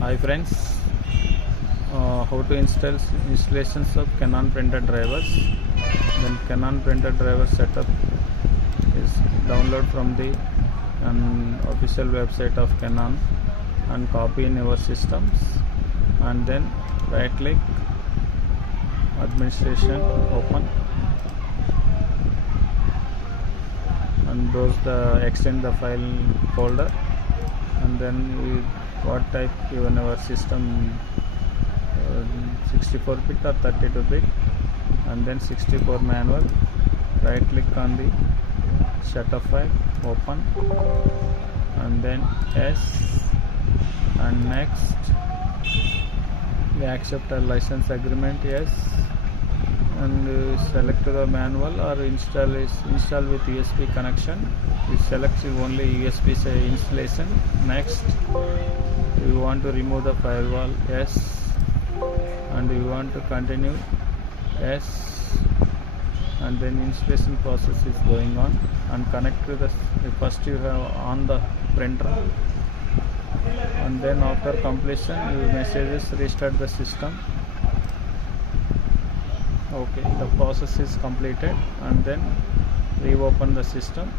Hi friends, how to installations of Canon printer drivers. Then Canon printer driver setup is download from the official website of Canon and copy in your systems, and then right click administration, open, and browse the extend the file folder, and then what type given our system, 64-bit or 32-bit, and then 64 manual. Right click on the shutter file, open, and then yes, and next we accept a license agreement, yes, and select the manual or install with USB connection. We select only USB installation. Next we want to remove the firewall, yes, and we want to continue, yes, and then installation process is going on. And connect to the first you have on the printer, and then after completion your messages restart the system. Okay, the process is completed, and then reopen the system.